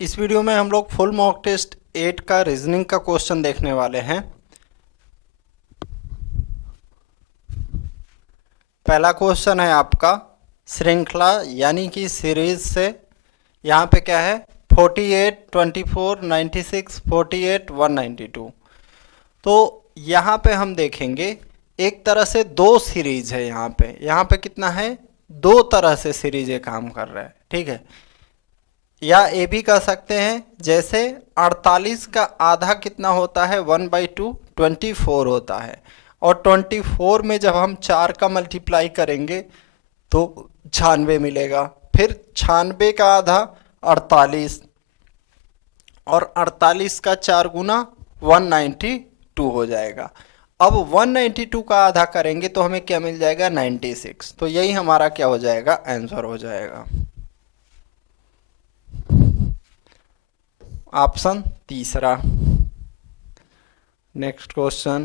इस वीडियो में हम लोग फुल मॉक टेस्ट 8 का रीजनिंग का क्वेश्चन देखने वाले हैं। पहला क्वेश्चन है आपका श्रृंखला यानी कि सीरीज से। यहाँ पे क्या है 48, 24, 96, 48, 192। तो यहाँ पे हम देखेंगे एक तरह से दो सीरीज है। यहाँ पे कितना है, दो तरह से सीरीज ये काम कर रहा है, ठीक है। या ये भी कह सकते हैं जैसे 48 का आधा कितना होता है 1/2, 24 होता है। और 24 में जब हम 4 का मल्टीप्लाई करेंगे तो 96 मिलेगा। फिर 96 का आधा 48 और 48 का 4 गुना 192 हो जाएगा। अब 192 का आधा करेंगे तो हमें क्या मिल जाएगा 96। तो यही हमारा क्या हो जाएगा, आंसर हो जाएगा। ऑप्शन तीसरा। Next question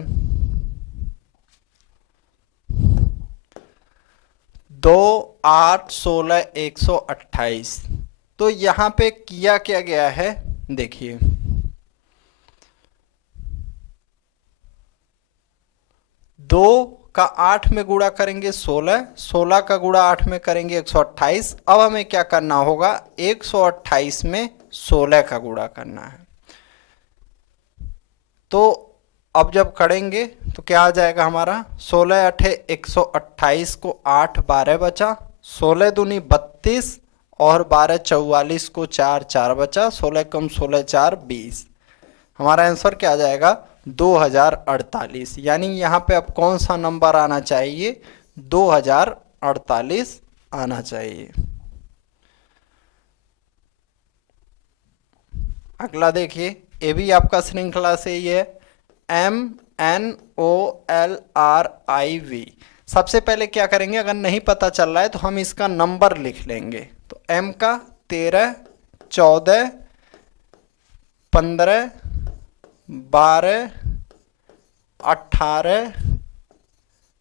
2, 8, 16, 128। तो यहाँ पे किया क्या गया है, देखिए 2 का 8 में गुणा करेंगे 16, 16 का गुणा 8 में करेंगे 128। अब हमें क्या करना होगा, 128 में 16 का गुणा करना है। तो अब जब करेंगे तो क्या आ जाएगा हमारा 16 8 128 को 8 12 बचा, 16 दूनी 32 और 12 44 को 4 4 बचा, 16 कम 16 4 20। हमारा आंसर क्या आ जाएगा 2048। यानी यहाँ पे अब कौन सा नंबर आना चाहिए, 2048 आना चाहिए। अगला देखिए, ये भी आपका श्रृंखला से ही है, MNOLRIV। सबसे पहले क्या करेंगे, अगर नहीं पता चल रहा है तो हम इसका नंबर लिख लेंगे। तो M का 13, 14, 15, 12, 18,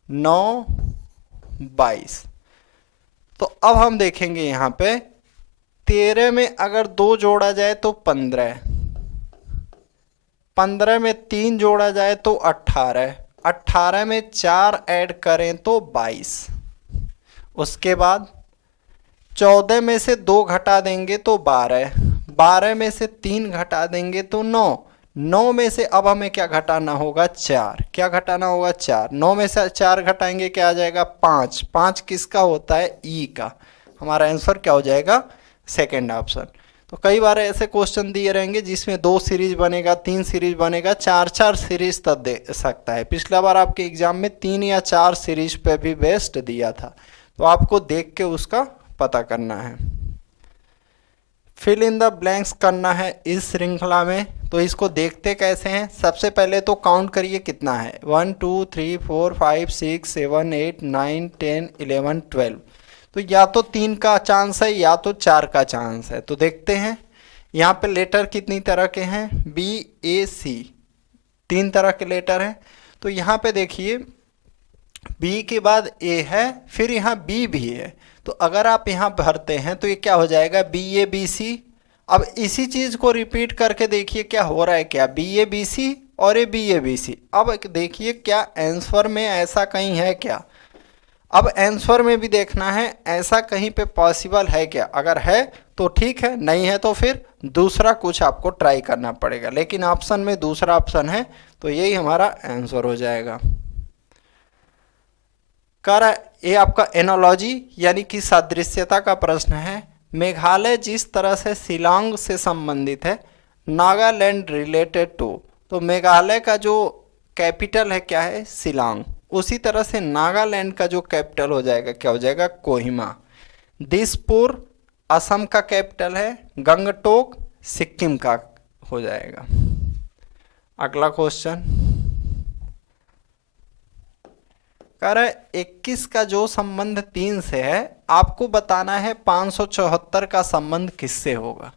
9, 22। तो अब हम देखेंगे यहाँ पे 13 में अगर 2 जोड़ा जाए तो 15, 15 में 3 जोड़ा जाए तो 18, 18 में 4 ऐड करें तो 22। उसके बाद 14 में से 2 घटा देंगे तो 12, 12 में से 3 घटा देंगे तो 9, 9 में से अब हमें क्या घटाना होगा 4, क्या घटाना होगा 4, 9 में से 4 घटाएंगे क्या आ जाएगा 5, 5 किसका होता है ई का। हमारा आंसर क्या हो जाएगा, सेकेंड ऑप्शन। तो कई बार ऐसे क्वेश्चन दिए रहेंगे जिसमें 2 सीरीज बनेगा, 3 सीरीज बनेगा, 4 सीरीज तक दे सकता है। पिछला बार आपके एग्जाम में 3 या 4 सीरीज पे भी बेस्ट दिया था, तो आपको देख के उसका पता करना है। फिल इन द ब्लैंक्स करना है इस श्रृंखला में। तो इसको देखते कैसे हैं, सबसे पहले तो काउंट करिए कितना है, 1 2 3 4 5 6 7 8 9 10 11 12। तो या तो 3 का चांस है या तो 4 का चांस है। तो देखते हैं यहाँ पे लेटर कितनी तरह के हैं, BAC 3 तरह के लेटर हैं। तो यहाँ पे देखिए B के बाद A है, फिर यहाँ B भी है। तो अगर आप यहाँ भरते हैं तो ये क्या हो जाएगा BABC। अब इसी चीज को रिपीट करके देखिए क्या हो रहा है, क्या BABC और ये BABC। अब देखिए क्या आंसर में ऐसा कहीं है क्या, अब आंसर में भी देखना है ऐसा कहीं पे पॉसिबल है क्या। अगर है तो ठीक है, नहीं है तो फिर दूसरा कुछ आपको ट्राई करना पड़ेगा। लेकिन ऑप्शन में दूसरा ऑप्शन है तो यही हमारा आंसर हो जाएगा। ये आपका एनोलॉजी यानी कि सादृश्यता का प्रश्न है। मेघालय जिस तरह से शिलांग से संबंधित है, नागालैंड रिलेटेड टू। तो मेघालय का जो कैपिटल है क्या है, शिलांग। उसी तरह से नागालैंड का जो कैपिटल हो जाएगा क्या हो जाएगा, कोहिमा। दिसपुर असम का कैपिटल है, गंगटोक सिक्किम का हो जाएगा। अगला क्वेश्चन कह रहा है 21 का जो संबंध 3 से है, आपको बताना है 574 का संबंध किससे होगा।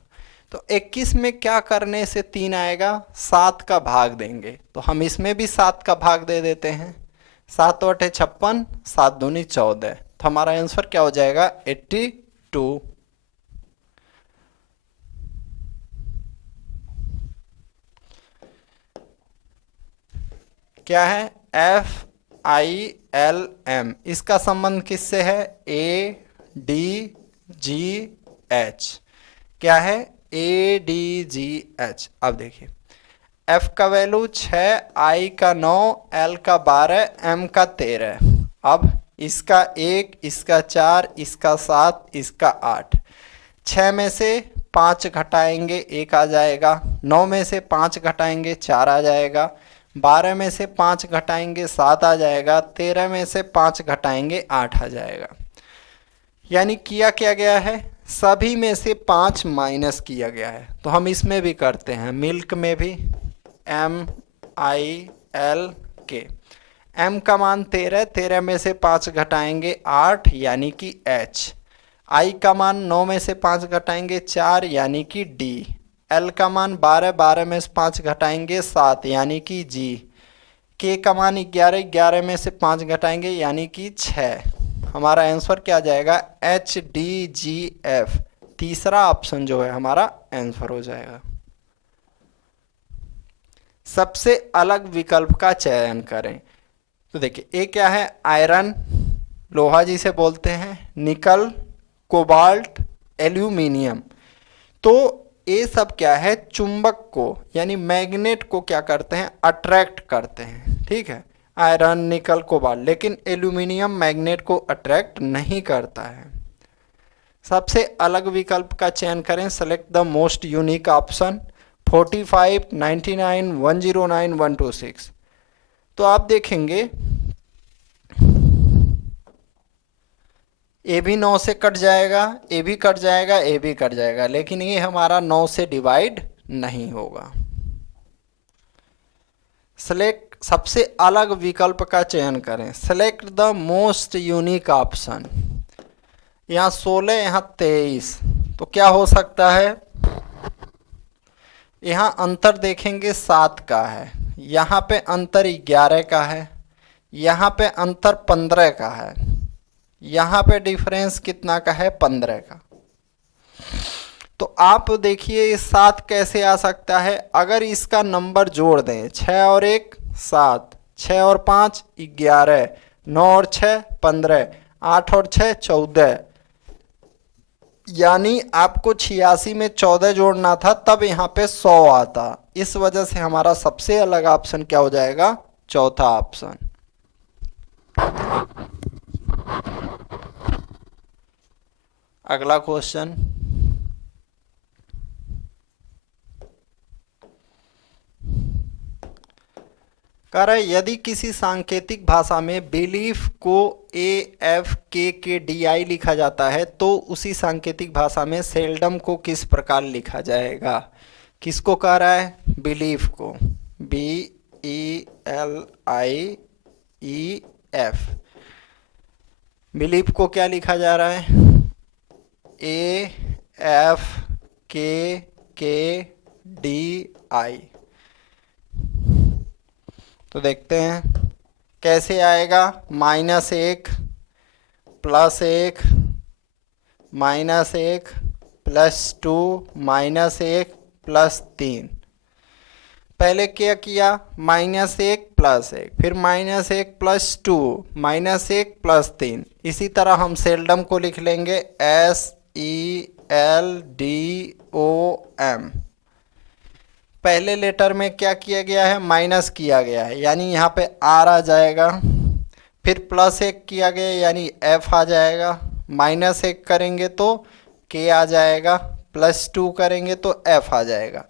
तो 21 में क्या करने से 3 आएगा, 7 का भाग देंगे। तो हम इसमें भी 7 का भाग दे देते हैं, 7 8 56, 7 दूनी 14। तो हमारा आंसर क्या हो जाएगा 82। क्या है, FILM, इसका संबंध किससे है, ADGH, क्या है, ADGH। अब देखिए F का वैल्यू 6, I का 9, L का 12, M का 13। अब इसका 1, इसका 4, इसका 7, इसका 8। 6 में से 5 घटाएंगे 1 आ जाएगा, 9 में से 5 घटाएंगे 4 आ जाएगा, 12 में से 5 घटाएंगे 7 आ जाएगा, 13 में से 5 घटाएंगे 8 आ जाएगा। यानी किया क्या गया है, सभी में से 5 माइनस किया गया है। तो हम इसमें भी करते हैं, मिल्क में भी MILK, M का मान 13, 13 में से 5 घटाएंगे 8 यानी कि H, I का मान 9 में से 5 घटाएंगे 4 यानी कि D, L का मान 12, 12 में से 5 घटाएंगे 7 यानी कि G, K का मान 11, 11 में से 5 घटाएंगे यानी कि 6। हमारा आंसर क्या आ जाएगा, HDGF, तीसरा ऑप्शन जो है हमारा आंसर हो जाएगा। सबसे अलग विकल्प का चयन करें। तो देखिए ए क्या है, आयरन, लोहा जिसे बोलते हैं, निकल, कोबाल्ट, एल्यूमिनियम। तो ये सब क्या है, चुंबक को यानी मैग्नेट को क्या करते हैं, अट्रैक्ट करते हैं, ठीक है, आयरन, निकल, कोबाल्ट। लेकिन एल्यूमिनियम मैग्नेट को अट्रैक्ट नहीं करता है। सबसे अलग विकल्प का चयन करें, select the most unique option 45, 99, 109, 126। तो आप देखेंगे ए भी 9 से कट जाएगा, ए भी कट जाएगा, ए भी कट जाएगा, लेकिन ये हमारा 9 से डिवाइड नहीं होगा। सेलेक्ट, सबसे अलग विकल्प का चयन करें, select the most unique option. यहाँ 16, यहाँ 23, तो क्या हो सकता है, यहाँ अंतर देखेंगे 7 का है, यहाँ पे अंतर 11 का है, यहाँ पे अंतर 15 का है, यहाँ पे डिफरेंस कितना का है, 15 का। तो आप देखिए ये 7 कैसे आ सकता है, अगर इसका नंबर जोड़ दें, 6 और 1 7, 6 और 5 11, 9 और 6 15, 8 और 6 14, यानी आपको 86 में 14 जोड़ना था, तब यहाँ पे 100 आता। इस वजह से हमारा सबसे अलग ऑप्शन क्या हो जाएगा, चौथा ऑप्शन। अगला क्वेश्चन, कह रहा है यदि किसी सांकेतिक भाषा में बिलीफ को AFKKDI लिखा जाता है तो उसी सांकेतिक भाषा में सेल्डम को किस प्रकार लिखा जाएगा। किसको कह रहा है, बिलीफ को, BELIEF। बिलीफ को क्या लिखा जा रहा है, AFKKDI। तो देखते हैं कैसे आएगा, -1 +1 -1 +2 -1 +3। पहले क्या किया, -1 +1, फिर -1 +2 -1 +3। इसी तरह हम सेल्डम को लिख लेंगे SELDOM। पहले लेटर में क्या किया गया है, माइनस किया गया है, यानी यहाँ पे R आ जाएगा, फिर +1 किया गया यानी F आ जाएगा, -1 करेंगे तो K आ जाएगा, +2 करेंगे तो F आ जाएगा।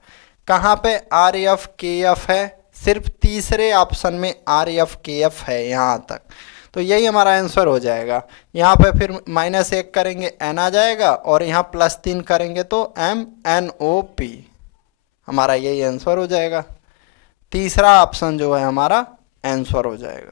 कहाँ पे RF KF है, सिर्फ तीसरे ऑप्शन में RF KF है यहाँ तक। तो यही हमारा आंसर हो जाएगा। यहाँ पे फिर -1 करेंगे N आ जाएगा, और यहाँ +3 करेंगे तो MNOP, हमारा यही आंसर हो जाएगा। तीसरा ऑप्शन जो है हमारा आंसर हो जाएगा।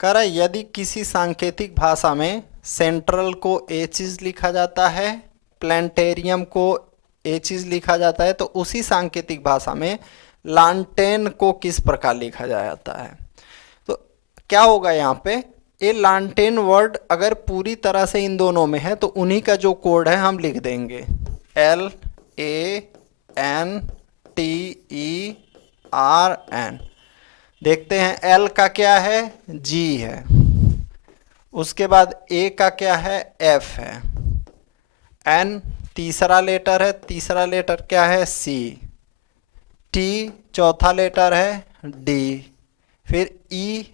कह रहा है यदि किसी सांकेतिक भाषा में सेंट्रल को H लिखा जाता है, प्लेनेटेरियम को H लिखा जाता है, तो उसी सांकेतिक भाषा में लांटेन को किस प्रकार लिखा जाता है। तो क्या होगा, यहाँ पे ये लांटेन वर्ड अगर पूरी तरह से इन दोनों में है तो उन्हीं का जो कोड है हम लिख देंगे, LANTAIN। TERN। देखते हैं L का क्या है, G है। उसके बाद A का क्या है, F है। N तीसरा लेटर है, तीसरा लेटर क्या है, C। T चौथा लेटर है, D। फिर E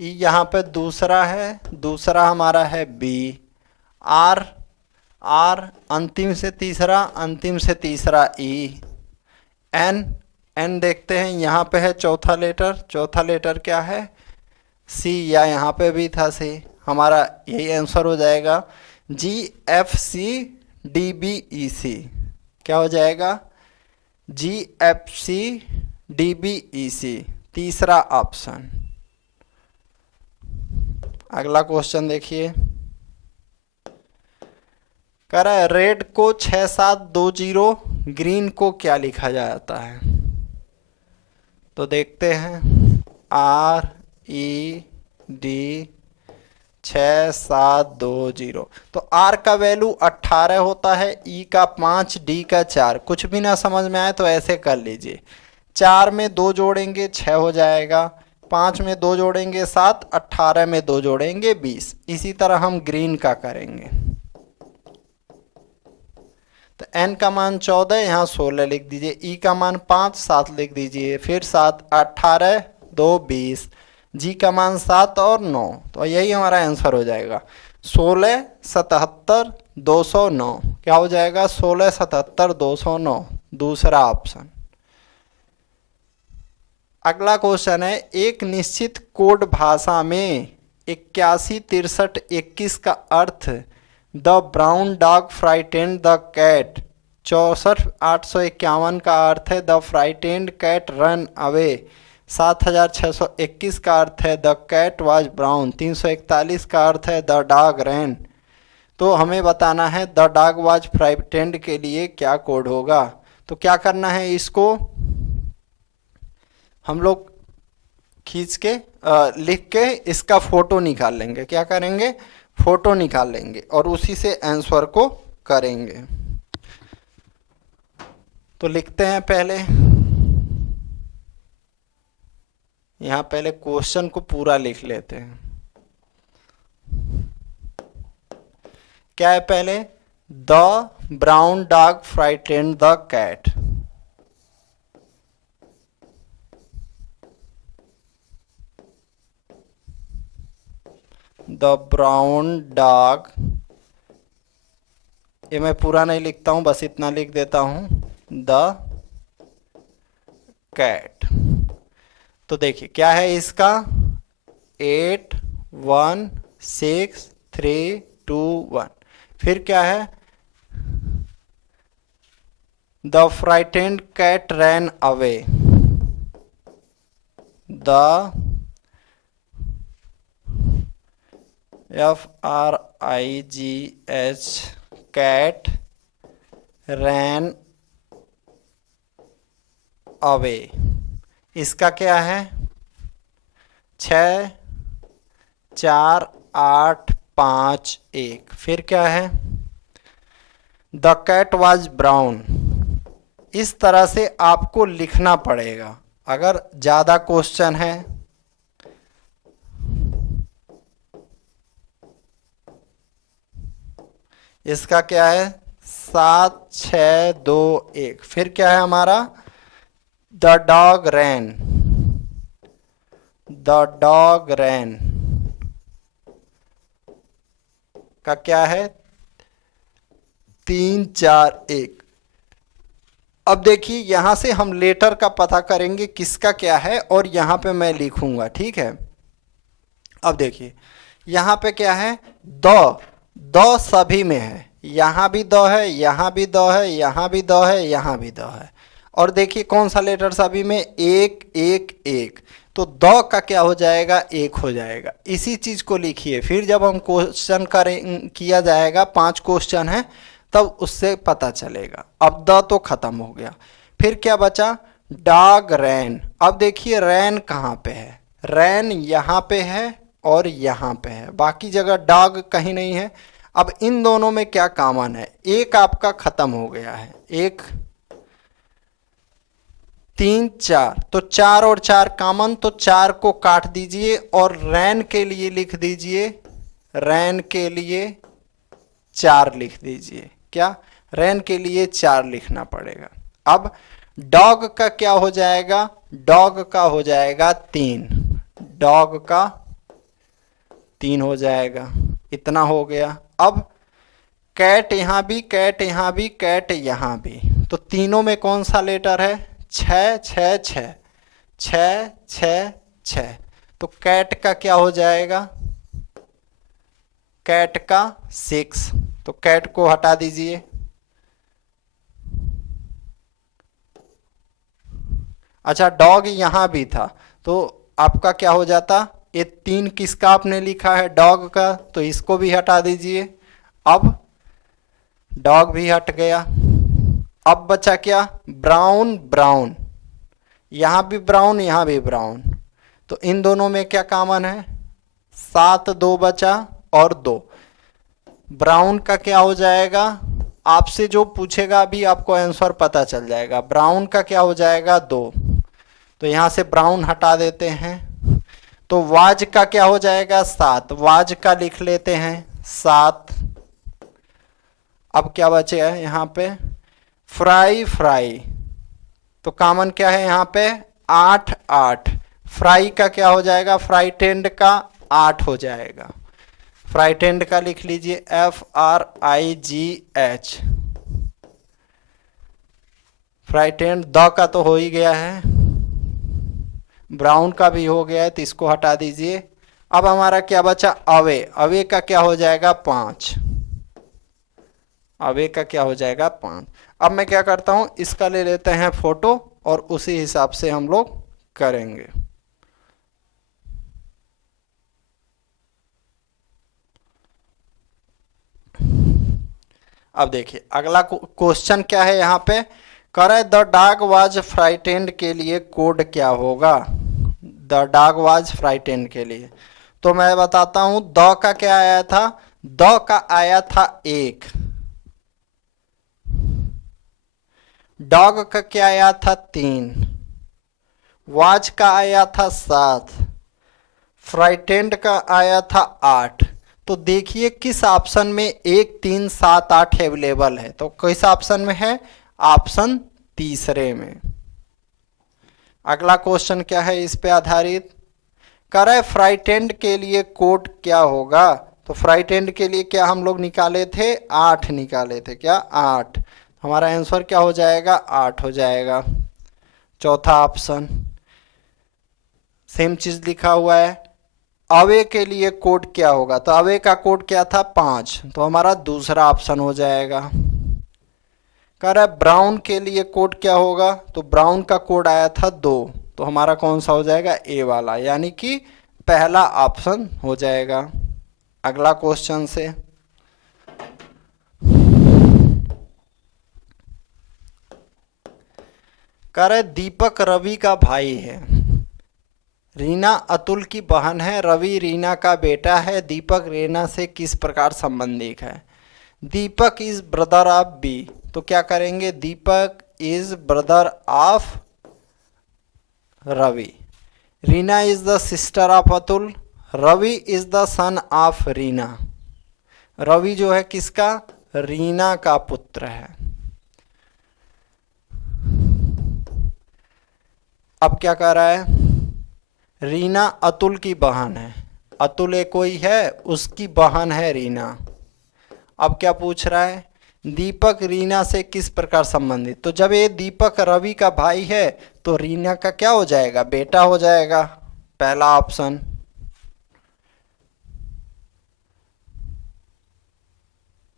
यहाँ पे दूसरा है, दूसरा हमारा है B। R अंतिम से तीसरा, अंतिम से तीसरा E। N देखते हैं, यहाँ पे है चौथा लेटर, चौथा लेटर क्या है, C, या यहाँ पे भी था C। हमारा यही आंसर हो जाएगा GFCDBEC। क्या हो जाएगा, GFCDBEC, तीसरा ऑप्शन। अगला क्वेश्चन देखिए, कह रहा है रेड को 6720, ग्रीन को क्या लिखा जाता है। तो देखते हैं RED 6720। तो R का वैल्यू 18 होता है, E का 5, D का 4। कुछ भी ना समझ में आए तो ऐसे कर लीजिए, 4 में 2 जोड़ेंगे 6 हो जाएगा, 5 में 2 जोड़ेंगे 7, 18 में 2 जोड़ेंगे 20। इसी तरह हम ग्रीन का करेंगे। तो N का मान 14, यहाँ 16 लिख दीजिए। E का मान 5, 7 लिख दीजिए, फिर 7, 18, 2, 20। G का मान 7 और 9। तो यही हमारा आंसर हो जाएगा 16, 77, 209। क्या हो जाएगा, 16, 77, 209, दूसरा ऑप्शन। अगला क्वेश्चन है, एक निश्चित कोड भाषा में 81, 63, 21 का अर्थ the brown dog frightened the cat, 64, 851 का अर्थ है the frightened cat run away, 7621 का अर्थ है द कैट वाज ब्राउन, 341 का अर्थ है द डॉग रैन। तो हमें बताना है द डॉग वाज फ्राइटेंड के लिए क्या कोड होगा। तो क्या करना है, इसको हम लोग खींच के लिख के इसका फोटो निकाल लेंगे। क्या करेंगे, फोटो निकाल लेंगे और उसी से आंसर को करेंगे। तो लिखते हैं पहले, यहाँ पहले क्वेश्चन को पूरा लिख लेते हैं। क्या है पहले, the brown dog frightened the cat. The brown dog, ये मैं पूरा नहीं लिखता हूं, बस इतना लिख देता हूं, द कैट। तो देखिए क्या है इसका, 8 1 6 3 2 1। फिर क्या है, the frightened cat ran away, the FRIGH cat ran away. इसका क्या है, 6 4 8 5 1। फिर क्या है, द कैट वाज ब्राउन। इस तरह से आपको लिखना पड़ेगा अगर ज़्यादा क्वेश्चन है। इसका क्या है, 7 6 2 1। फिर क्या है हमारा, the dog ran, the dog ran का क्या है, 3 4 1। अब देखिए यहां से हम लेटर का पता करेंगे किसका क्या है और यहां पे मैं लिखूंगा, ठीक है। अब देखिए यहां पे क्या है, द सभी में है, यहां भी द है, यहां भी द है, यहां भी द है, यहां भी द है। और देखिए कौन सा लेटर सभी में, 1 1 1। तो द का क्या हो जाएगा, 1 हो जाएगा। इसी चीज को लिखिए, फिर जब हम क्वेश्चन करें किया जाएगा, 5 क्वेश्चन है तब उससे पता चलेगा। अब द तो खत्म हो गया, फिर क्या बचा, डॉग रैन। अब देखिए रैन कहाँ पे है, रैन यहाँ पे है और यहाँ पे है, बाकी जगह डॉग कहीं नहीं है। अब इन दोनों में क्या कॉमन है, एक आपका खत्म हो गया है, एक 3 4, तो 4 और 4 कॉमन, तो 4 को काट दीजिए और रैन के लिए लिख दीजिए, रैन के लिए 4 लिख दीजिए। क्या? रैन के लिए 4 लिखना पड़ेगा। अब डॉग का क्या हो जाएगा? डॉग का हो जाएगा 3, डॉग का 3 हो जाएगा। इतना हो गया। अब कैट यहां भी, कैट यहां भी, कैट यहां भी, तो तीनों में कौन सा लेटर है? 6 6 6 6 6 6, तो कैट का क्या हो जाएगा? कैट का 6, तो कैट को हटा दीजिए। अच्छा, डॉग यहां भी था, तो आपका क्या हो जाता? ये 3 किसका आपने लिखा है? डॉग का, तो इसको भी हटा दीजिए। अब डॉग भी हट गया। अब बचा क्या? ब्राउन, ब्राउन, यहां भी ब्राउन, यहां भी ब्राउन, तो इन दोनों में क्या कॉमन है? 7, 2 बचा और 2। ब्राउन का क्या हो जाएगा? आपसे जो पूछेगा अभी आपको आंसर पता चल जाएगा। ब्राउन का क्या हो जाएगा? 2, तो यहां से ब्राउन हटा देते हैं। तो वाज का क्या हो जाएगा? 7, वाज का लिख लेते हैं 7। अब क्या बचेगा यहां पे? फ्राई, फ्राई, तो कॉमन क्या है यहां पे? 8 8, फ्राई का क्या हो जाएगा? फ्राइटेंड का 8 हो जाएगा। फ्राइटेंड का लिख लीजिए FRIGH। फ्राइटेंड, द का तो हो ही गया है, ब्राउन का भी हो गया है, तो इसको हटा दीजिए। अब हमारा क्या बचा? अवे, अवे का क्या हो जाएगा? 5, अवे का क्या हो जाएगा? 5। अब मैं क्या करता हूं, इसका ले लेते हैं फोटो और उसी हिसाब से हम लोग करेंगे। अब देखिए अगला क्वेश्चन क्या है यहाँ पे? करे द डॉग वाज फ्राइटेंड के लिए कोड क्या होगा? द डॉग वाज फ्राइटेंड के लिए, तो मैं बताता हूं। द का क्या आया था? द का आया था 1, डॉग का क्या आया था? 3, वाज का आया था 7, फ्राइटेंड का आया था 8। तो देखिए किस ऑप्शन में 1 3 7 8 अवेलेबल है, तो किस ऑप्शन में है? ऑप्शन तीसरे में। अगला क्वेश्चन क्या है इस पे आधारित? करे फ्राइटेंड के लिए कोड क्या होगा? तो फ्राइटेंड के लिए क्या हम लोग निकाले थे? 8 निकाले थे। क्या? 8, हमारा आंसर क्या हो जाएगा? 8 हो जाएगा। चौथा ऑप्शन सेम चीज लिखा हुआ है। अवे के लिए कोड क्या होगा? तो अवे का कोड क्या था? 5, तो हमारा दूसरा ऑप्शन हो जाएगा। कह रहा है ब्राउन के लिए कोड क्या होगा? तो ब्राउन का कोड आया था 2, तो हमारा कौन सा हो जाएगा? ए वाला, यानी कि पहला ऑप्शन हो जाएगा। अगला क्वेश्चन से कह रहे दीपक रवि का भाई है, रीना अतुल की बहन है, रवि रीना का बेटा है, दीपक रीना से किस प्रकार संबंधित है? Deepak is brother of B, तो क्या करेंगे? Deepak is brother of Ravi, Reena is the sister of Atul, Ravi is the son of Reena. Ravi जो है किसका? रीना का पुत्र है। अब क्या कह रहा है? रीना अतुल की बहन है, अतुल एक कोई है, उसकी बहन है रीना। अब क्या पूछ रहा है? दीपक रीना से किस प्रकार संबंधित, तो जब ये दीपक रवि का भाई है तो रीना का क्या हो जाएगा? बेटा हो जाएगा, पहला ऑप्शन।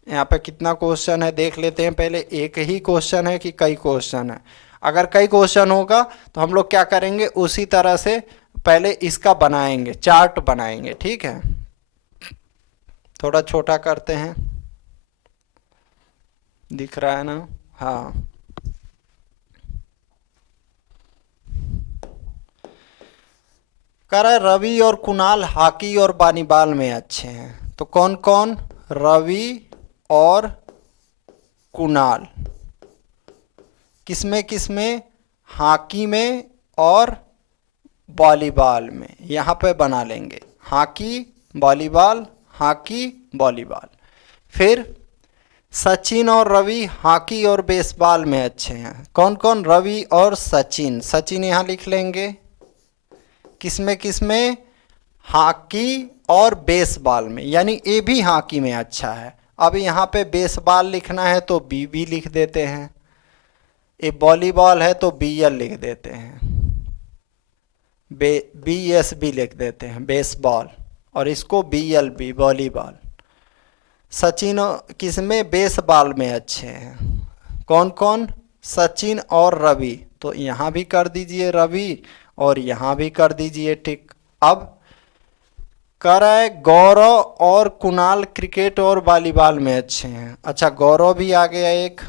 यहाँ पे कितना क्वेश्चन है देख लेते हैं पहले, एक ही क्वेश्चन है कि कई क्वेश्चन है? अगर कई क्वेश्चन होगा तो हम लोग क्या करेंगे, उसी तरह से पहले इसका बनाएंगे, चार्ट बनाएंगे, ठीक है। थोड़ा छोटा करते हैं, दिख रहा है ना? हाँ, कह रहा है रवि और कुणाल हॉकी और वॉलीबॉल में अच्छे हैं, तो कौन कौन? रवि और कुणाल किसमें किसमें? हॉकी में और वॉलीबॉल में, यहाँ पे बना लेंगे हॉकी वॉलीबॉल, हॉकी वॉलीबॉल। फिर सचिन और रवि हॉकी और बेसबॉल में अच्छे हैं। कौन कौन? रवि और सचिन। सचिन यहाँ लिख लेंगे, किसमें किसमें? हॉकी और बेसबॉल में, यानी ए भी हॉकी में अच्छा है। अब यहाँ पे बेसबॉल लिखना है तो बी भी लिख देते हैं, ए वॉलीबॉल है तो बी एल लिख देते हैं, बी एस भी लिख देते हैं बेसबॉल, और इसको B L B volleyball. Sachin किसमें? बेसबॉल में अच्छे हैं। कौन कौन? सचिन और रवि, तो यहाँ भी कर दीजिए रवि और यहाँ भी कर दीजिए टिक। अब कर है गौरव और कुणाल क्रिकेट और वॉलीबॉल में अच्छे हैं। अच्छा, गौरव भी आ गया एक,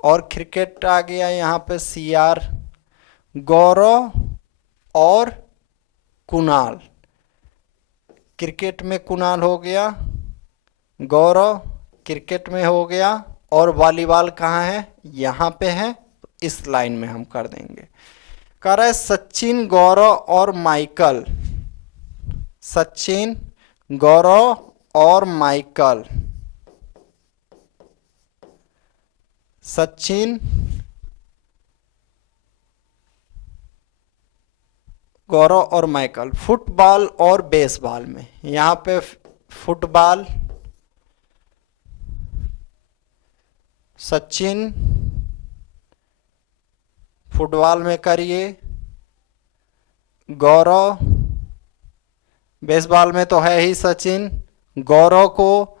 और क्रिकेट आ गया यहाँ पे सी आर। गौरव और कुणाल, क्रिकेट में कुणाल हो गया, गौरव क्रिकेट में हो गया, और वॉलीबॉल कहाँ है? यहाँ पे है, तो इस लाइन में हम कर देंगे। कह रहा है सचिन गौरव और माइकल, सचिन गौरव और माइकल, सचिन गौरव और माइकल। फुटबॉल और बेसबॉल में, यहाँ पे फुटबॉल सचिन, फुटबॉल में करिए गौरव, बेसबॉल में तो है ही सचिन, गौरव को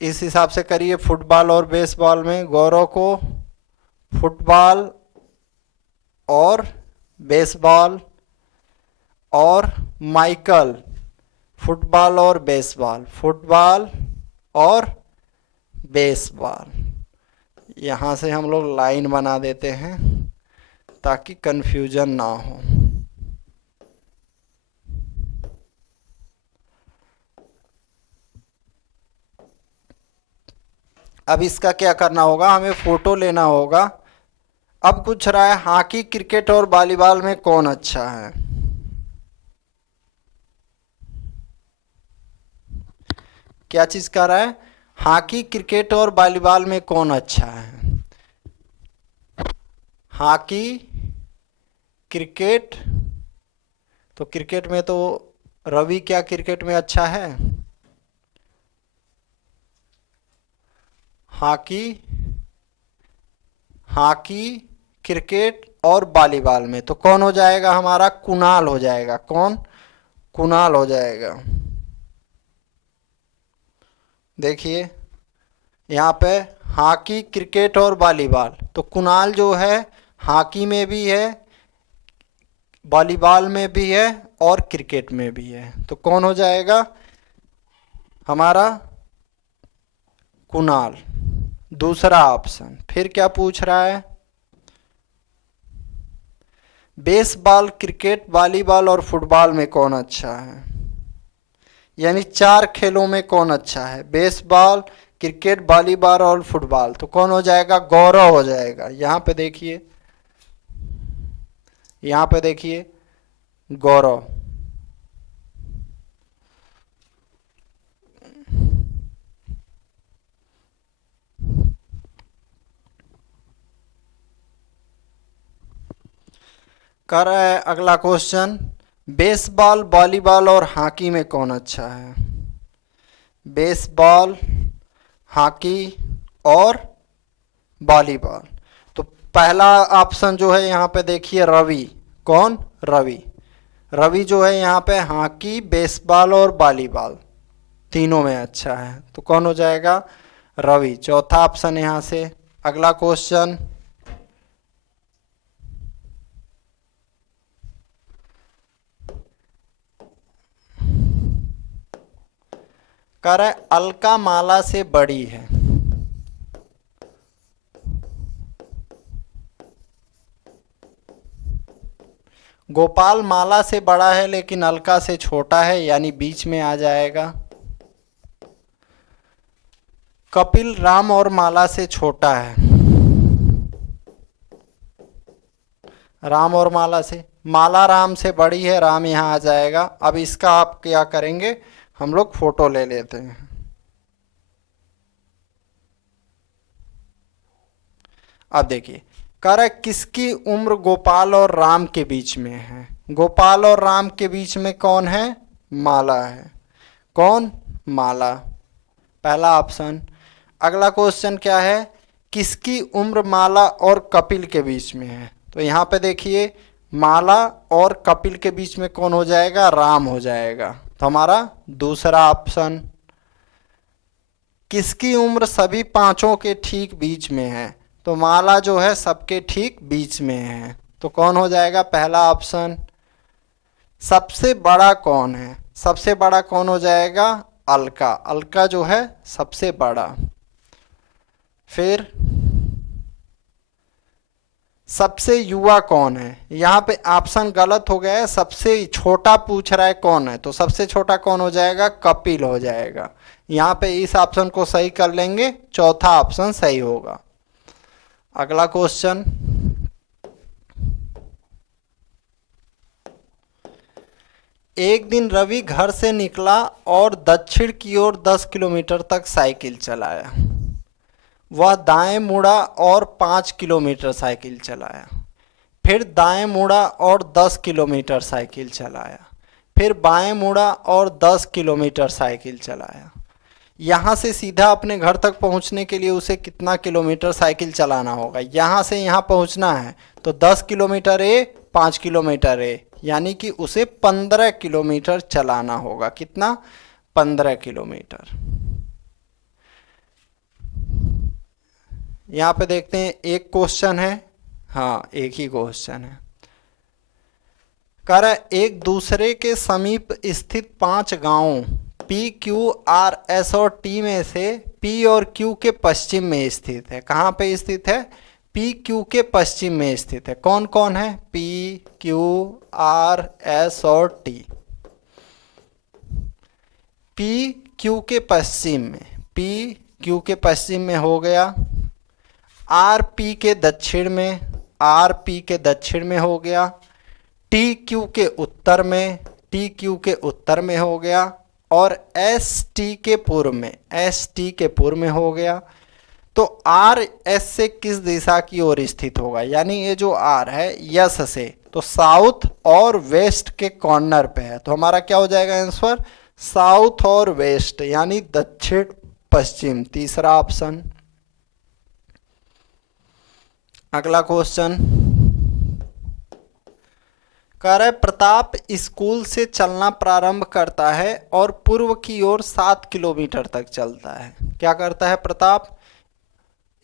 इस हिसाब से करिए फुटबॉल और बेसबॉल में, गौरव को फुटबॉल और बेसबॉल, और माइकल फुटबॉल और बेसबॉल, फुटबॉल और बेसबॉल। यहाँ से हम लोग लाइन बना देते हैं ताकि कंफ्यूजन ना हो। अब इसका क्या करना होगा? हमें फोटो लेना होगा। अब पूछ रहा है हॉकी क्रिकेट और वॉलीबॉल में कौन अच्छा है। क्या चीज कर रहा है? हॉकी क्रिकेट और वॉलीबॉल में कौन अच्छा है? हॉकी क्रिकेट, तो क्रिकेट में तो रवि क्या क्रिकेट में अच्छा है? हॉकी, हॉकी क्रिकेट और वॉलीबॉल में तो कौन हो जाएगा? हमारा कुणाल हो जाएगा। कौन? कुणाल हो जाएगा। देखिए यहाँ पे हॉकी क्रिकेट और वॉलीबॉल, तो कुणाल जो है हॉकी में भी है, वॉलीबॉल में भी है और क्रिकेट में भी है, तो कौन हो जाएगा? हमारा कुणाल, दूसरा ऑप्शन। फिर क्या पूछ रहा है? बेसबॉल क्रिकेट वॉलीबॉल और फुटबॉल में कौन अच्छा है, यानी 4 खेलों में कौन अच्छा है? बेसबॉल क्रिकेट वॉलीबॉल और फुटबॉल, तो कौन हो जाएगा? गौरव हो जाएगा। यहाँ पे देखिए, यहाँ पे देखिए गौरव। कर रहा है अगला क्वेश्चन, बेसबॉल वॉलीबॉल और हॉकी में कौन अच्छा है? बेसबॉल, हॉकी और वॉलीबॉल, तो पहला ऑप्शन जो है यहाँ पे देखिए रवि। कौन? रवि। रवि जो है यहाँ पे हॉकी बेसबॉल और वॉलीबॉल तीनों में अच्छा है, तो कौन हो जाएगा? रवि। चौथा ऑप्शन यहाँ से। अगला क्वेश्चन, कह रहा है अलका माला से बड़ी है। गोपाल माला से बड़ा है लेकिन अलका से छोटा है, यानी बीच में आ जाएगा। कपिल राम और माला से छोटा है। राम और माला से, माला राम से बड़ी है, राम यहाँ आ जाएगा। अब इसका आप क्या करेंगे, हम लोग फोटो ले लेते हैं। अब देखिए, कह रहा है किसकी उम्र गोपाल और राम के बीच में है। गोपाल और राम के बीच में कौन है, माला है। कौन, माला, पहला ऑप्शन। अगला क्वेश्चन क्या है, किसकी उम्र माला और कपिल के बीच में है। तो यहाँ पे देखिए, माला और कपिल के बीच में कौन हो जाएगा, राम हो जाएगा। तो हमारा दूसरा ऑप्शन। किसकी उम्र सभी पांचों के ठीक बीच में है। तो माला जो है सबके ठीक बीच में है, तो कौन हो जाएगा, पहला ऑप्शन। सबसे बड़ा कौन है, सबसे बड़ा कौन हो जाएगा, अलका, अलका जो है सबसे बड़ा। फिर सबसे युवा कौन है, यहाँ पे ऑप्शन गलत हो गया है, सबसे छोटा पूछ रहा है कौन है, तो सबसे छोटा कौन हो जाएगा, कपिल हो जाएगा। यहाँ पे इस ऑप्शन को सही कर लेंगे, चौथा ऑप्शन सही होगा। अगला क्वेश्चन, एक दिन रवि घर से निकला और दक्षिण की ओर 10 किलोमीटर तक साइकिल चलाया। वह दाएं मुड़ा और 5 किलोमीटर साइकिल चलाया। फिर दाएं मुड़ा और 10 किलोमीटर साइकिल चलाया। फिर बाएं मुड़ा और 10 किलोमीटर साइकिल चलाया। यहाँ से सीधा अपने घर तक पहुँचने के लिए उसे कितना किलोमीटर साइकिल चलाना होगा। यहाँ से यहाँ पहुँचना है तो 10 किलोमीटर ए, 5 किलोमीटर ए, यानी कि उसे 15 किलोमीटर चलाना होगा। कितना, 15 किलोमीटर। यहाँ पे देखते हैं, एक क्वेश्चन है, हाँ एक ही क्वेश्चन है। कह रहा है एक दूसरे के समीप स्थित 5 गांवों P, Q, R, S और T में से P और Q के पश्चिम में स्थित है। कहाँ पे स्थित है, P, Q के पश्चिम में स्थित है। कौन कौन है, P, Q, R, S और T। P, Q के पश्चिम में, P, Q के पश्चिम में हो गया। R, P के दक्षिण में, R, P के दक्षिण में हो गया। T, Q के उत्तर में, T, Q के उत्तर में हो गया। और S, T के पूर्व में, S, T के पूर्व में हो गया। तो R S से किस दिशा की ओर स्थित होगा, यानी ये जो R है यस से, तो साउथ और वेस्ट के कॉर्नर पे है। तो हमारा क्या हो जाएगा आंसर, साउथ और वेस्ट, यानी दक्षिण पश्चिम, तीसरा ऑप्शन। अगला क्वेश्चन, कह रहा है प्रताप स्कूल से चलना प्रारंभ करता है और पूर्व की ओर 7 किलोमीटर तक चलता है। क्या करता है प्रताप,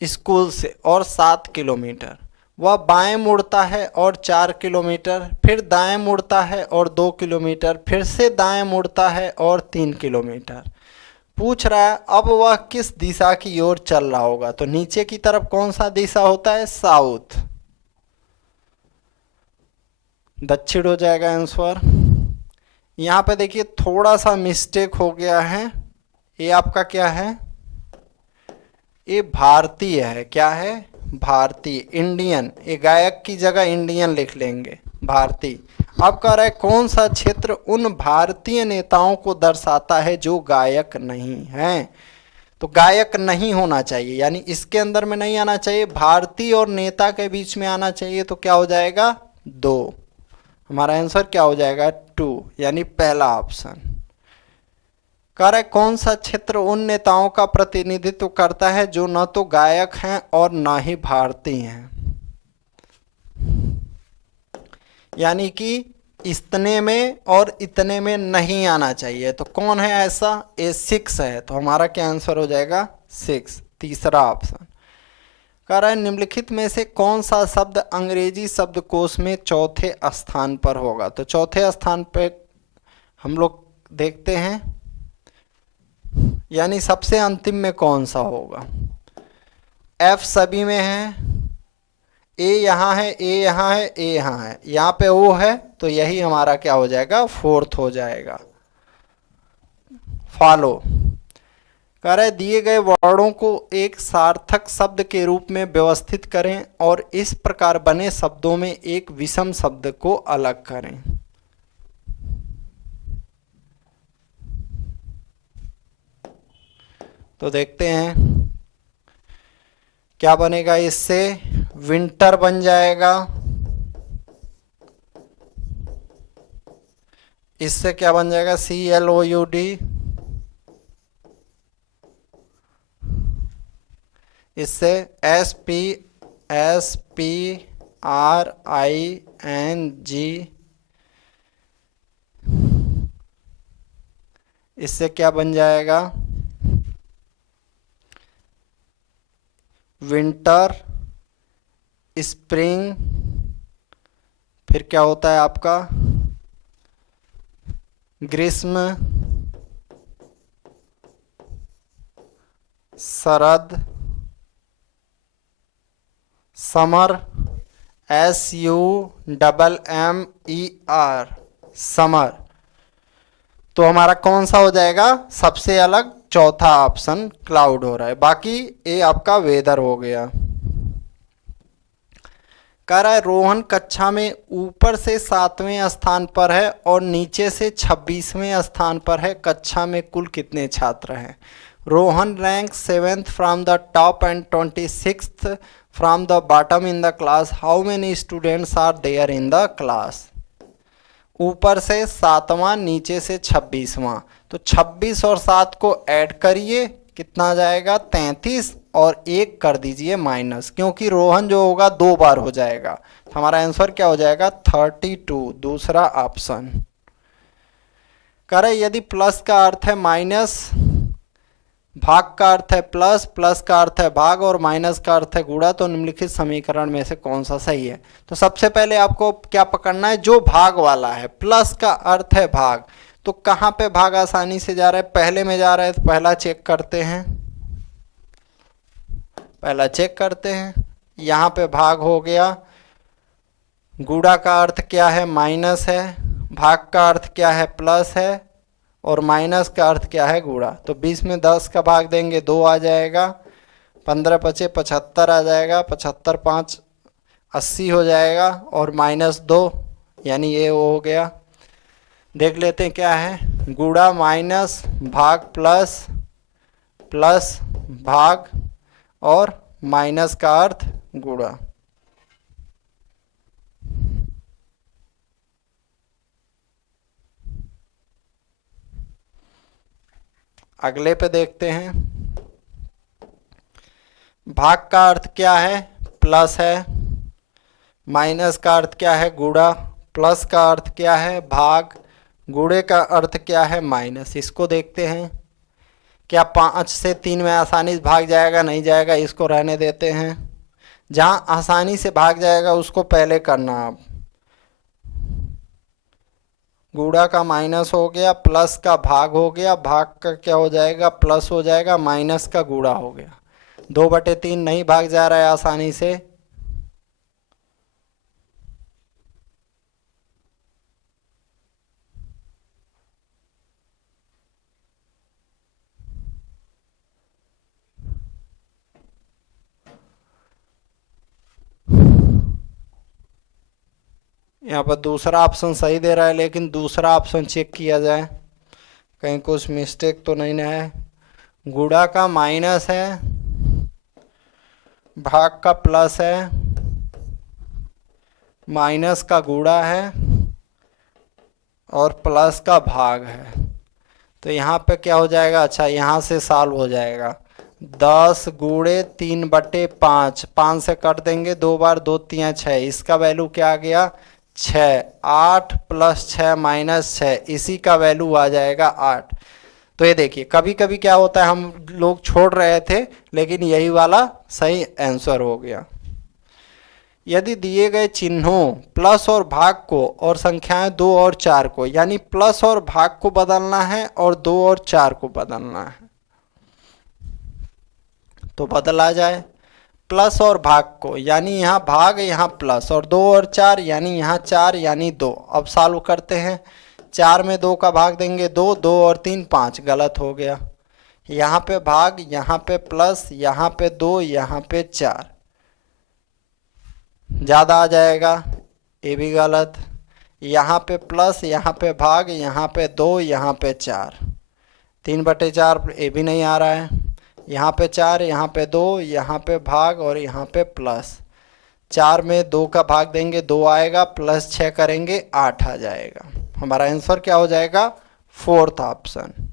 स्कूल से और 7 किलोमीटर। वह बाएं मुड़ता है और 4 किलोमीटर, फिर दाएं मुड़ता है और 2 किलोमीटर, फिर से दाएं मुड़ता है और 3 किलोमीटर। पूछ रहा है अब वह किस दिशा की ओर चल रहा होगा। तो नीचे की तरफ कौन सा दिशा होता है, साउथ, दक्षिण हो जाएगा आंसर। यहाँ पे देखिए थोड़ा सा मिस्टेक हो गया है, ये आपका क्या है, ये भारतीय है। क्या है, भारतीय, इंडियन, ये गायक की जगह इंडियन लिख लेंगे, भारतीय। अब कह रहा है कौन सा क्षेत्र उन भारतीय नेताओं को दर्शाता है जो गायक नहीं हैं। तो गायक नहीं होना चाहिए, यानी इसके अंदर में नहीं आना चाहिए, भारतीय और नेता के बीच में आना चाहिए। तो क्या हो जाएगा, 2, हमारा आंसर क्या हो जाएगा, 2, यानी पहला ऑप्शन। कह रहा है कौन सा क्षेत्र उन नेताओं का प्रतिनिधित्व करता है जो न तो गायक हैं और न ही भारतीय हैं, यानी कि इतने में और इतने में नहीं आना चाहिए। तो कौन है ऐसा, ए 6 है। तो हमारा क्या आंसर हो जाएगा, 6, तीसरा ऑप्शन। कह रहा है निम्नलिखित में से कौन सा शब्द अंग्रेजी शब्दकोश में चौथे स्थान पर होगा। तो चौथे स्थान पर हम लोग देखते हैं, यानी सबसे अंतिम में कौन सा होगा। F सभी में है, A यहाँ है, A यहाँ है, A यहाँ है, यहाँ पे O है, तो यही हमारा क्या हो जाएगा, 4th हो जाएगा, फॉलो। कह रहा है दिए गए वर्णों को एक सार्थक शब्द के रूप में व्यवस्थित करें और इस प्रकार बने शब्दों में एक विषम शब्द को अलग करें। तो देखते हैं क्या बनेगा। इससे विंटर बन जाएगा, इससे क्या बन जाएगा, CLOUD, इससे SPRING, इससे क्या बन जाएगा, विंटर, स्प्रिंग, फिर क्या होता है आपका ग्रीष्म, शरद, समर, SUMMER, समर। तो हमारा कौन सा हो जाएगा, सबसे अलग चौथा ऑप्शन क्लाउड हो रहा है। बाकी ये आपका वेदर हो गया। कह रहा है रोहन कक्षा में ऊपर से 7वें स्थान पर है और नीचे से 26वें स्थान पर है। कक्षा में कुल कितने छात्र हैं? Rohan rank 7th from the top and 26th from the bottom in the class. How many students are there in the class? ऊपर से 7वां, नीचे से 26वां, तो 26 और 7 को ऐड करिए, कितना जाएगा 33, और 1 कर दीजिए माइनस, क्योंकि रोहन जो होगा 2 बार हो जाएगा। तो हमारा आंसर क्या हो जाएगा 32, दूसरा ऑप्शन। कह रहे यदि प्लस का अर्थ है माइनस, भाग का अर्थ है प्लस, प्लस का अर्थ है भाग और माइनस का अर्थ है गुणा, तो निम्नलिखित समीकरण में से कौन सा सही है? तो सबसे पहले आपको क्या पकड़ना है, जो भाग वाला है। प्लस का अर्थ है भाग, तो कहाँ पे भाग आसानी से जा रहा है, पहले में जा रहा है, तो पहला चेक करते हैं, पहला चेक करते हैं। यहाँ पे भाग हो गया, गुणा का अर्थ क्या है माइनस है, भाग का अर्थ क्या है प्लस है, और माइनस का अर्थ क्या है गुणा। तो 20 में 10 का भाग देंगे 2 आ जाएगा, 15 बचे 75 आ जाएगा, 75 5 80 हो जाएगा, और -2 यानी ये हो गया। देख लेते हैं क्या है, गुणा माइनस भाग प्लस, प्लस भाग और माइनस का अर्थ गुणा। अगले पे देखते हैं, भाग का अर्थ क्या है प्लस है, माइनस का अर्थ क्या है गुणा, प्लस का अर्थ क्या है भाग, गुणे का अर्थ क्या है माइनस। इसको देखते हैं, क्या 5 से 3 में आसानी से भाग जाएगा, नहीं जाएगा, इसको रहने देते हैं। जहाँ आसानी से भाग जाएगा उसको पहले करना। आप गुणा का माइनस हो गया, प्लस का भाग हो गया, भाग का क्या हो जाएगा प्लस हो जाएगा, माइनस का गुणा हो गया। 2/3 नहीं भाग जा रहा है आसानी से, यहाँ पर दूसरा ऑप्शन सही दे रहा है, लेकिन दूसरा ऑप्शन चेक किया जाए कहीं कुछ मिस्टेक तो नहीं ना है। गुणा का माइनस है, भाग का प्लस है, माइनस का गुणा है और प्लस का भाग है। तो यहाँ पे क्या हो जाएगा, अच्छा यहाँ से सॉल्व हो जाएगा। 10 गुणे 3/5, 5 से कट देंगे, 2 बार 2 3 6, इसका वैल्यू क्या आ गया 6, 8 + 6 - 6, इसी का वैल्यू आ जाएगा 8। तो ये देखिए कभी कभी क्या होता है, हम लोग छोड़ रहे थे, लेकिन यही वाला सही आंसर हो गया। यदि दिए गए चिन्हों प्लस और भाग को और संख्याएं 2 और 4 को, यानी प्लस और भाग को बदलना है और 2 और 4 को बदलना है, तो बदला जाए। प्लस और भाग को, यानी यहाँ भाग यहाँ प्लस, और 2 और 4 यानी यहाँ 4 यानी 2। अब सॉल्व करते हैं, 4 में 2 का भाग देंगे 2, 2 और 3 5, गलत हो गया। यहाँ पे भाग, यहाँ पे प्लस, यहाँ पे 2, यहाँ पे 4, ज़्यादा आ जाएगा, ये भी गलत। यहाँ पे प्लस, यहाँ पे भाग, यहाँ पे 2, यहाँ पे 4, 3/4, ये भी नहीं आ रहा है। यहाँ पे 4, यहाँ पे 2, यहाँ पे भाग और यहाँ पे प्लस। 4 में 2 का भाग देंगे 2 आएगा, प्लस 6 करेंगे 8 आ जाएगा। हमारा आंसर क्या हो जाएगा? Fourth option.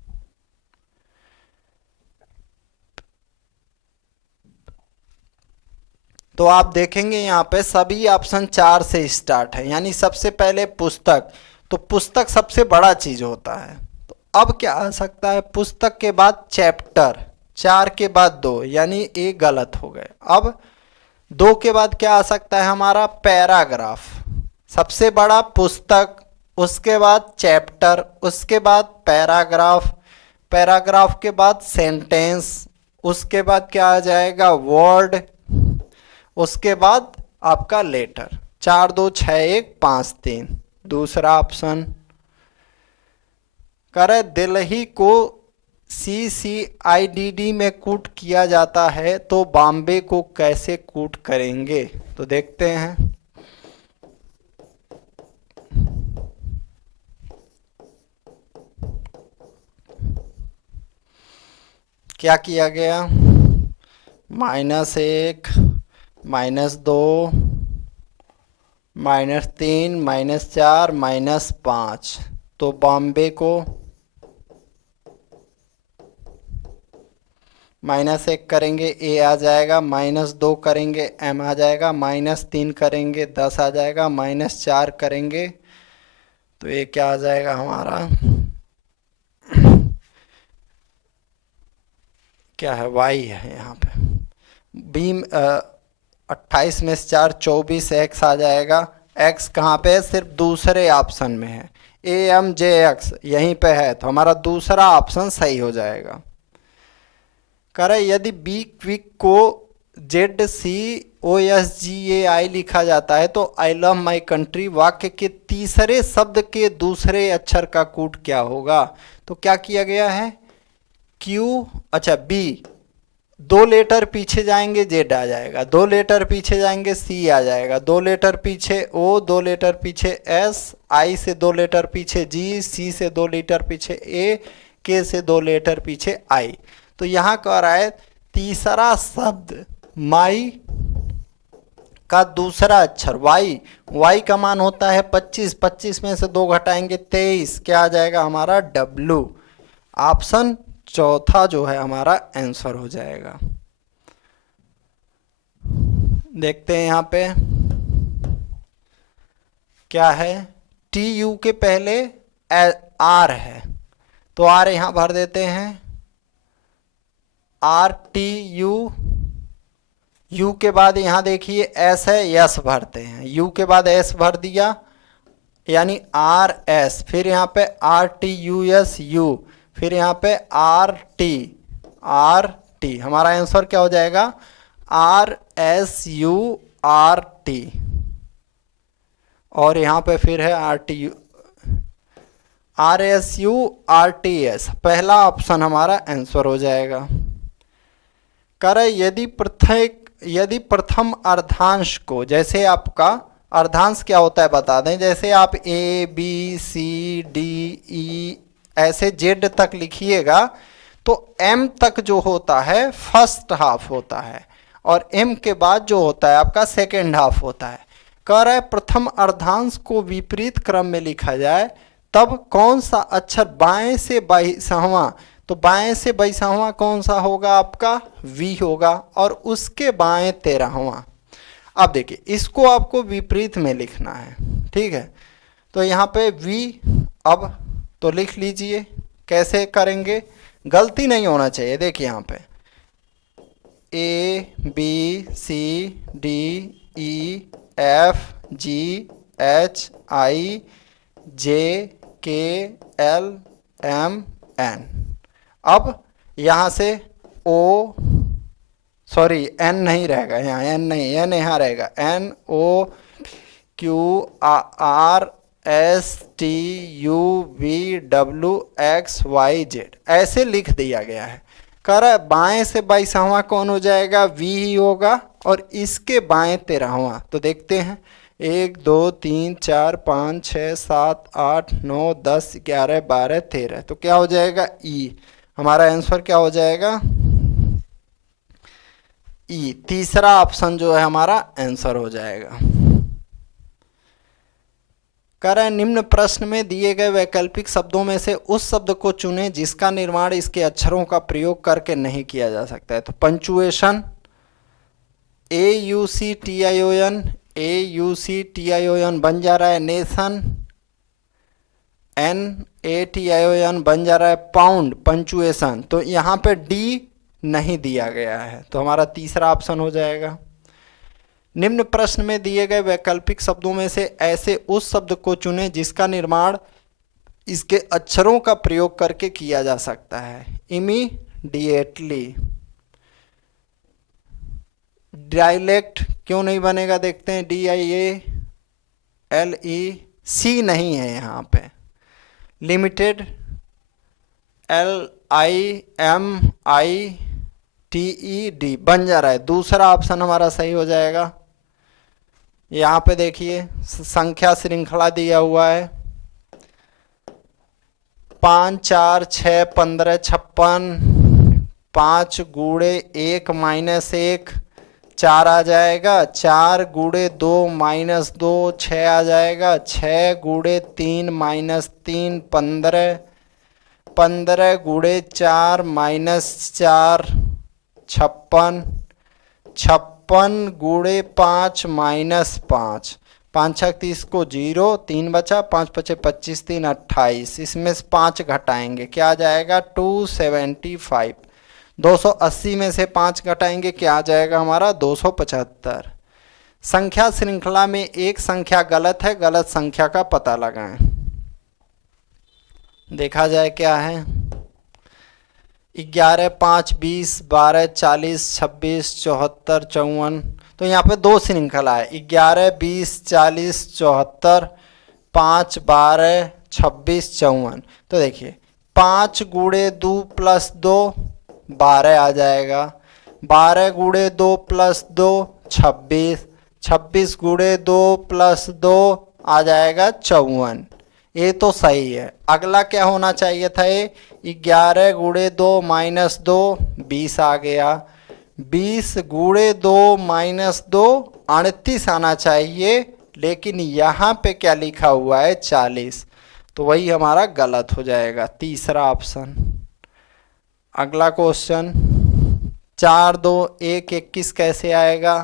तो आप देखेंगे यहाँ पे सभी ऑप्शन 4 से स्टार्ट है, यानी सबसे पहले पुस्तक, तो पुस्तक सबसे बड़ा चीज होता है। तो अब क्या आ सकता है? पुस्तक के बाद चैप्टर, 4 के बाद 2, यानी ये गलत हो गए। अब 2 के बाद क्या आ सकता है हमारा? पैराग्राफ। सबसे बड़ा पुस्तक, उसके बाद चैप्टर, उसके बाद पैराग्राफ, पैराग्राफ के बाद सेंटेंस, उसके बाद क्या आ जाएगा? वर्ड, उसके बाद आपका लेटर। 4 2 6 1 5 3। दूसरा ऑप्शन करे दिल्ली को CCIDD में कूट किया जाता है, तो बॉम्बे को कैसे कूट करेंगे? तो देखते हैं। क्या किया गया? -1, -2, -3, -4, -5। तो बॉम्बे को -1 करेंगे ए आ जाएगा, -2 करेंगे एम आ जाएगा, -3 करेंगे 10 आ जाएगा, -4 करेंगे तो ये क्या आ जाएगा हमारा? क्या है? वाई है यहाँ पे। बीम 28 में से 4 24, एक्स आ जाएगा। एक्स कहाँ पे है? सिर्फ दूसरे ऑप्शन में है, AMJX यहीं पे है, तो हमारा दूसरा ऑप्शन सही हो जाएगा। करे यदि बी क्विक को ZCOSGAI लिखा जाता है, तो आई लव माई कंट्री वाक्य के तीसरे शब्द के दूसरे अक्षर का कूट क्या होगा? तो क्या किया गया है? क्यू, अच्छा बी, 2 लेटर पीछे जाएंगे जेड आ जाएगा, 2 लेटर पीछे जाएंगे सी आ जाएगा, 2 लेटर पीछे ओ, 2 लेटर पीछे एस, आई से 2 लेटर पीछे जी, सी से 2 लेटर पीछे ए, के से 2 लेटर पीछे आई। तो यहाँ कह रहा है तीसरा शब्द माई का दूसरा अक्षर वाई, वाई का मान होता है 25, 25 में से 2 घटाएंगे 23, क्या आ जाएगा हमारा? डब्लू। ऑप्शन चौथा जो है हमारा आंसर हो जाएगा। देखते हैं यहाँ पे क्या है? TU के पहले आर है, तो आर यहां भर देते हैं, RTU। यू के बाद यहां देखिए एस है, यस भरते हैं, यू के बाद एस भर दिया यानी RS, फिर यहाँ पे RTUSU, फिर यहाँ पे RT, हमारा आंसर क्या हो जाएगा? RSURT। और यहाँ पे फिर है RSURTS, पहला ऑप्शन हमारा आंसर हो जाएगा। करे यदि प्रथम अर्धांश को, जैसे आपका अर्धांश क्या होता है बता दें, जैसे आप ABCDE ऐसे जेड तक लिखिएगा, तो M तक जो होता है फर्स्ट हाफ होता है, और M के बाद जो होता है आपका सेकेंड हाफ होता है। कह रहा है प्रथम अर्धांश को विपरीत क्रम में लिखा जाए, तब कौन सा अक्षर बाएं से 22वां, तो बाएं से 22वां कौन सा होगा आपका? V होगा, और उसके बाएं 13वां। अब देखिए इसको आपको विपरीत में लिखना है, ठीक है? तो यहाँ पे V, अब तो लिख लीजिए, कैसे करेंगे? गलती नहीं होना चाहिए। देखिए यहाँ पे ABCDEFGHIJKLMN। अब यहाँ से O, सॉरी N नहीं रहेगा यहाँ, N नहीं, N यहाँ रहेगा, NOQRSTUVWXYZ, ऐसे लिख दिया गया है। कर बाएं से 22वां कौन हो जाएगा, वी ही होगा, और इसके बाएं 13वां। तो देखते हैं 1 2 3 4 5 6 7 8 9 10 11 12 13। तो क्या हो जाएगा, ई। हमारा आंसर क्या हो जाएगा, ई। तीसरा ऑप्शन जो है हमारा आंसर हो जाएगा। कह रहा है निम्न प्रश्न में दिए गए वैकल्पिक शब्दों में से उस शब्द को चुनें जिसका निर्माण इसके अक्षरों का प्रयोग करके नहीं किया जा सकता है। तो पंचुएशन, AUCTION, AUCTION बन जा रहा है नेशन, NATION बन जा रहा है पाउंड, पंचुएशन। तो यहाँ पे डी नहीं दिया गया है, तो हमारा तीसरा ऑप्शन हो जाएगा। निम्न प्रश्न में दिए गए वैकल्पिक शब्दों में से ऐसे उस शब्द को चुनें जिसका निर्माण इसके अक्षरों का प्रयोग करके किया जा सकता है। इमीडिएटली, डायलेक्ट क्यों नहीं बनेगा, देखते हैं, DIALE, नहीं है यहाँ पे। लिमिटेड, LIMITED बन जा रहा है, दूसरा ऑप्शन हमारा सही हो जाएगा। यहाँ पे देखिए संख्या श्रृंखला दिया हुआ है, 5 4 6 15 56, 5 गुणे 1 माइनस 1 4 आ जाएगा, 4 गुणे 2 माइनस 2 6 आ जाएगा, 6 गुणे 3 माइनस 3 15, 15 गुणे 4 माइनस 4 56, 56 गुणे 5 माइनस 5, 5 6 30 को 0, 3 बचा, 5 5 25, 3 28, इसमें से 5 घटाएंगे क्या आ जाएगा, 275। 280 में से 5 घटाएंगे क्या आ जाएगा हमारा, 275। संख्या श्रृंखला में एक संख्या गलत है, गलत संख्या का पता लगाएं। देखा जाए क्या है, 11 5 20 12 40 26 74 54। तो यहाँ पे दो श्रृंखला है, 11 20 40 74, 5 12 26 54। तो देखिए 5 गुणे 2 प्लस 2 12 आ जाएगा, 12 गुणे 2 प्लस 2 26, 26 गुणे 2 प्लस 2 आ जाएगा 54। ये तो सही है। अगला क्या होना चाहिए था, ये 11 गुणे 2 माइनस 2 20 आ गया, 20 गुणे 2 माइनस 2 38 आना चाहिए, लेकिन यहाँ पे क्या लिखा हुआ है 40। तो वही हमारा गलत हो जाएगा, तीसरा ऑप्शन। अगला क्वेश्चन, 4 2 1 21 कैसे आएगा,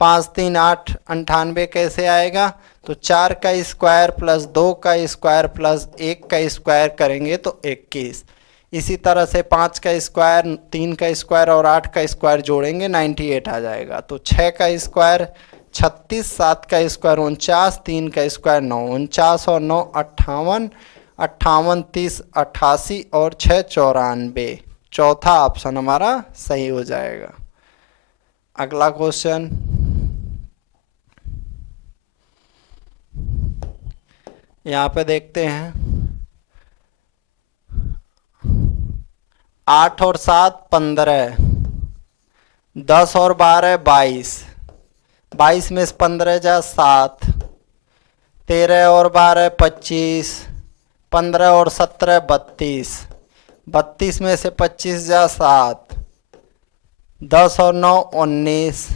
5 3 8 98 कैसे आएगा। तो 4 का स्क्वायर प्लस 2 का स्क्वायर प्लस 1 का स्क्वायर करेंगे तो 21। इसी तरह से 5 का स्क्वायर, 3 का स्क्वायर और 8 का स्क्वायर जोड़ेंगे 98 आ जाएगा। तो 6 का स्क्वायर 36, 7 का स्क्वायर 49, 3 का स्क्वायर 9, 49 और 9 58, 58 30 88 और 6 94। चौथा ऑप्शन हमारा सही हो जाएगा। अगला क्वेश्चन, यहाँ पे देखते हैं, 8 और 7 15, 10 और 12 22, 22 में से 15 जा 7, 13 और 12 25, 15 और 17 32, 32 में से 25 जा 7, 10 और 9 19,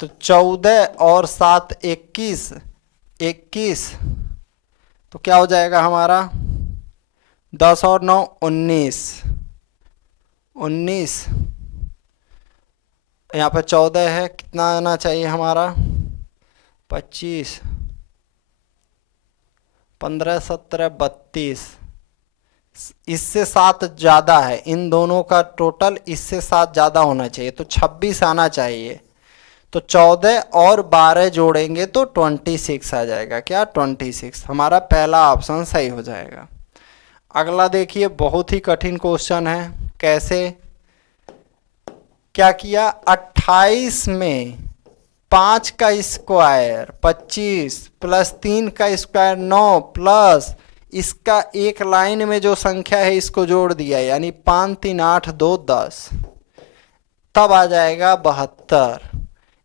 तो 14 और 7 21, 21। तो क्या हो जाएगा हमारा, 10 और 9 19, 19। यहाँ पे 14 है, कितना आना चाहिए हमारा 25, 15 17 32। इससे 7 ज़्यादा है, इन दोनों का टोटल इससे 7 ज़्यादा होना चाहिए, तो 26 आना चाहिए। तो 14 और 12 जोड़ेंगे तो 26 आ जाएगा, क्या 26। हमारा पहला ऑप्शन सही हो जाएगा। अगला देखिए, बहुत ही कठिन क्वेश्चन है। कैसे, क्या किया, 28 में 5 का स्क्वायर 25 प्लस 3 का स्क्वायर 9 प्लस इसका एक लाइन में जो संख्या है इसको जोड़ दिया, यानी 5 3 8 2 10, तब आ जाएगा 72।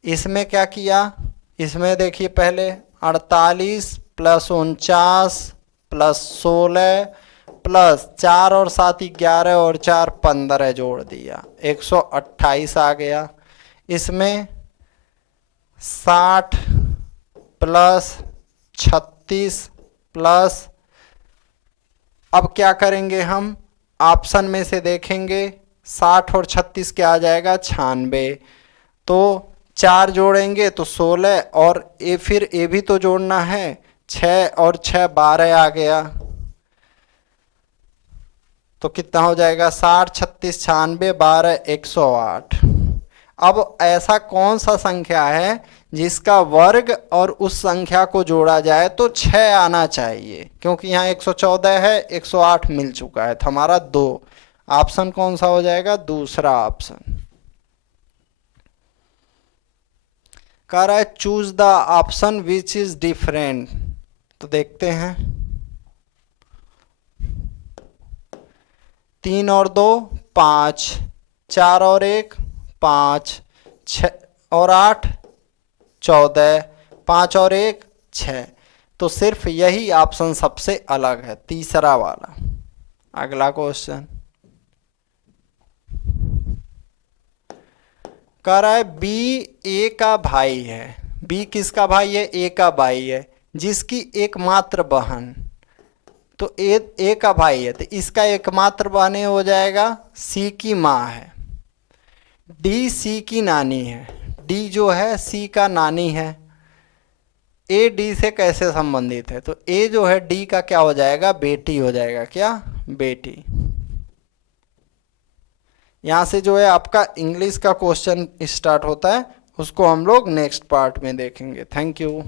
इसमें क्या किया, इसमें देखिए पहले 48 प्लस 49 प्लस 16 प्लस 4 और 7 11 और 4 15 जोड़ दिया, 128 आ गया। इसमें 60 प्लस 36 प्लस, अब क्या करेंगे हम, ऑप्शन में से देखेंगे 60 और 36 क्या आ जाएगा 96, तो 4 जोड़ेंगे तो 16, और ए फिर ए भी तो जोड़ना है, 6 और 6 12 आ गया, तो कितना हो जाएगा 60 36 96 12 108। अब ऐसा कौन सा संख्या है जिसका वर्ग और उस संख्या को जोड़ा जाए तो 6 आना चाहिए, क्योंकि यहाँ 114 है, 108 मिल चुका है, तो हमारा 2 ऑप्शन कौन सा हो जाएगा, दूसरा ऑप्शन। कह रहा है choose the option which is different, तो देखते हैं। 3 और 2 5, 4 और 1 5, 6 और 8 14, 5 और 1 6, तो सिर्फ यही ऑप्शन सबसे अलग है, तीसरा वाला। अगला क्वेश्चन कह रहा है बी ए का भाई है, बी किसका भाई है, ए का भाई है, जिसकी एकमात्र बहन, तो ए का भाई है तो इसका एकमात्र बहन हो जाएगा, सी की माँ है, डी सी की नानी है, डी जो है सी का नानी है, ए डी से कैसे संबंधित है, तो ए जो है डी का क्या हो जाएगा, बेटी हो जाएगा, क्या बेटी। यहाँ से जो है आपका इंग्लिश का क्वेश्चन स्टार्ट होता है, उसको हम लोग नेक्स्ट पार्ट में देखेंगे। Thank you.